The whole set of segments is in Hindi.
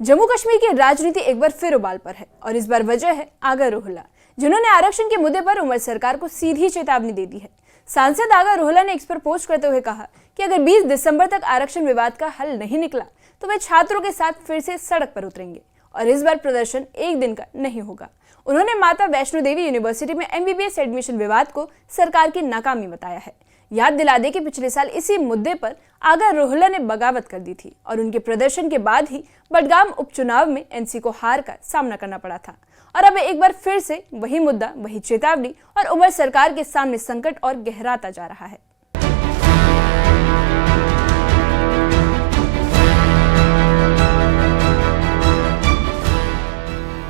जम्मू कश्मीर की राजनीति एक बार फिर उबाल पर है और इस बार वजह है आगा रोहिल्ला, जिन्होंने आरक्षण के मुद्दे पर उमर सरकार को सीधी चेतावनी दे दी है। सांसद आगा रोहिल्ला ने एक्स पर पोस्ट करते हुए कहा कि अगर 20 दिसंबर तक आरक्षण विवाद का हल नहीं निकला तो वे छात्रों के साथ फिर से सड़क पर उतरेंगे और इस बार प्रदर्शन एक दिन का नहीं होगा। उन्होंने माता वैष्णो देवी यूनिवर्सिटी में MBBS एडमिशन विवाद को सरकार की नाकामी बताया है। याद दिला दे कि पिछले साल इसी मुद्दे पर आगा रोहिल्ला ने बगावत कर दी थी और उनके प्रदर्शन के बाद ही बडगाम उपचुनाव में NC को हार का सामना करना पड़ा था। और अब एक बार फिर से वही मुद्दा, वही चेतावनी और उमर सरकार के सामने संकट और गहराता जा रहा है।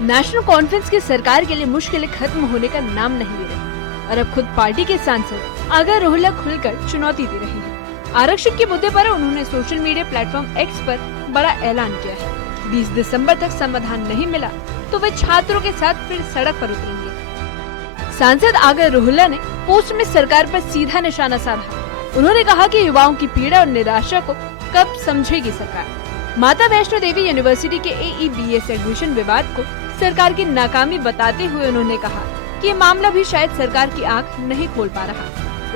नेशनल कॉन्फ्रेंस की सरकार के लिए मुश्किलें खत्म होने का नाम नहीं ले रही और अब खुद पार्टी के सांसद आगा रोहिल्ला खुलकर चुनौती दे रहे हैं। आरक्षण के मुद्दे पर उन्होंने सोशल मीडिया प्लेटफॉर्म X पर बड़ा ऐलान किया है। 20 दिसंबर तक समाधान नहीं मिला तो वे छात्रों के साथ फिर सड़क पर उतरेंगे। सांसद आगा रोहिल्ला ने पोस्ट में सरकार पर सीधा निशाना साधा। उन्होंने कहा कि युवाओं की पीड़ा और निराशा को कब समझेगी सरकार। माता वैष्णो देवी यूनिवर्सिटी के AEBS एडमिशन विवाद को सरकार की नाकामी बताते हुए उन्होंने कहा कि ये मामला भी शायद सरकार की आंख नहीं खोल पा रहा।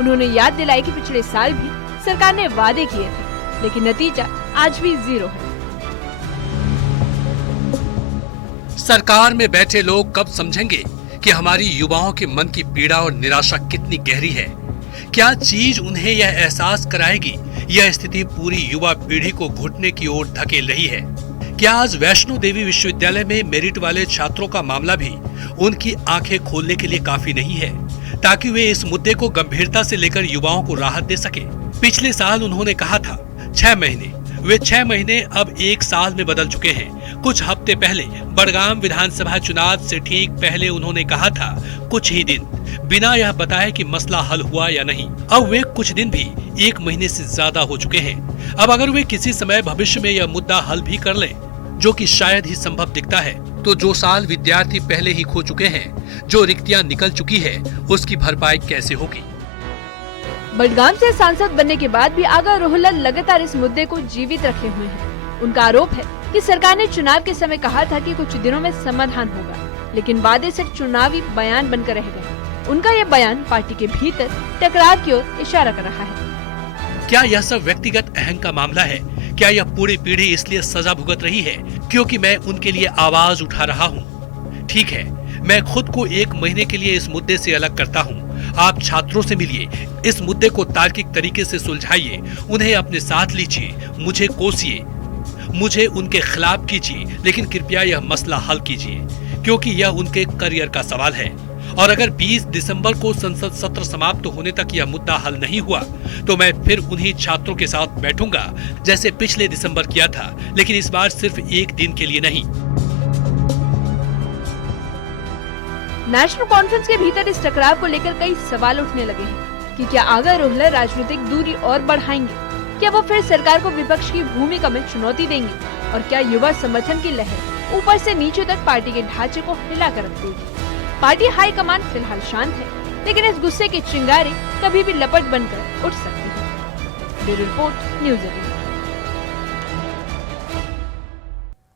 उन्होंने याद दिलाई कि पिछले साल भी सरकार ने वादे किए थे, लेकिन नतीजा आज भी 0 है। सरकार में बैठे लोग कब समझेंगे कि हमारी युवाओं के मन की पीड़ा और निराशा कितनी गहरी है। क्या चीज उन्हें यह एहसास कराएगी? यह स्थिति पूरी युवा पीढ़ी को घुटने की ओर धकेल रही है। क्या आज वैष्णो देवी विश्वविद्यालय में मेरिट वाले छात्रों का मामला भी उनकी आंखें खोलने के लिए काफी नहीं है, ताकि वे इस मुद्दे को गंभीरता से लेकर युवाओं को राहत दे सके? पिछले साल उन्होंने कहा था 6 महीने, वे 6 महीने अब 1 साल में बदल चुके हैं। कुछ हफ्ते पहले बडगाम विधानसभा चुनाव से ठीक पहले उन्होंने कहा था कुछ ही दिन, बिना यह बताए कि मसला हल हुआ या नहीं। अब वे कुछ दिन भी 1 महीने से ज्यादा हो चुके हैं। अब अगर वे किसी समय भविष्य में यह मुद्दा हल भी कर लें, जो कि शायद ही संभव दिखता है, तो जो साल विद्यार्थी पहले ही खो चुके हैं, जो रिक्तियां निकल चुकी है, उसकी भरपाई कैसे होगी? बडगाम से सांसद बनने के बाद भी आगा रोहिल्ला लगातार इस मुद्दे को जीवित रखे हुए हैं। उनका आरोप है कि सरकार ने चुनाव के समय कहा था कि कुछ दिनों में समाधान होगा, लेकिन वादे सिर्फ चुनावी बयान बनकर रह गए। उनका यह बयान पार्टी के भीतर टकराव की ओर इशारा कर रहा है। क्या यह सब व्यक्तिगत अहम का मामला है? क्या यह पूरी पीढ़ी इसलिए सजा भुगत रही है क्योंकि मैं उनके लिए आवाज उठा रहा हूँ? ठीक है, मैं खुद को 1 महीने के लिए इस मुद्दे से अलग करता हूँ। आप छात्रों से मिलिए, इस मुद्दे को तार्किक तरीके से सुलझाइए, उन्हें अपने साथ लीजिए, मुझे कोसिए, मुझे उनके खिलाफ कीजिए, लेकिन कृपया यह मसला हल कीजिए, क्योंकि यह उनके करियर का सवाल है। और अगर 20 दिसंबर को संसद सत्र समाप्त होने तक यह मुद्दा हल नहीं हुआ तो मैं फिर उन्हीं छात्रों के साथ बैठूंगा जैसे पिछले दिसंबर किया था, लेकिन इस बार सिर्फ 1 दिन के लिए नहीं। नेशनल कॉन्फ्रेंस के भीतर इस टकराव को लेकर कई सवाल उठने लगे हैं कि क्या आगा रोहिल्ला राजनीतिक दूरी और बढ़ाएंगे? क्या वो फिर सरकार को विपक्ष की भूमिका में चुनौती देंगे? और क्या युवा समर्थन की लहर ऊपर से नीचे तक पार्टी के ढांचे को हिला कर रख देगी? पार्टी हाईकमान फिलहाल शांत है, लेकिन इस गुस्से की चिंगारी कभी भी लपट बनकर उठ सकती है। Bureau report, news 18।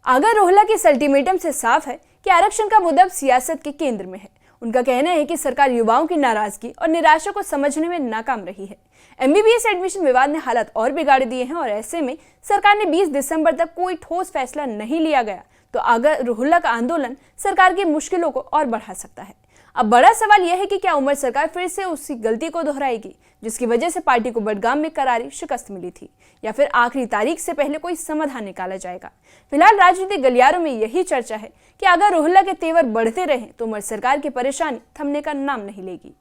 आगा रोहिल्ला के इस अल्टीमेटम से साफ है कि आरक्षण का मुद्दा सियासत के केंद्र में है। उनका कहना है कि सरकार युवाओं की नाराजगी और निराशा को समझने में नाकाम रही है। MBBS एडमिशन विवाद ने हालात और बिगाड़ दिए हैं और ऐसे में सरकार ने 20 दिसंबर तक कोई ठोस फैसला नहीं लिया गया तो आगा रोहिल्ला का आंदोलन सरकार की मुश्किलों को और बढ़ा सकता है। अब बड़ा सवाल यह है कि क्या उमर सरकार फिर से उसी गलती को दोहराएगी जिसकी वजह से पार्टी को बडगाम में करारी शिकस्त मिली थी, या फिर आखिरी तारीख से पहले कोई समाधान निकाला जाएगा? फिलहाल राजनीतिक गलियारों में यही चर्चा है कि आगा रोहिल्ला के तेवर बढ़ते रहे तो उमर सरकार की परेशानी थमने का नाम नहीं लेगी।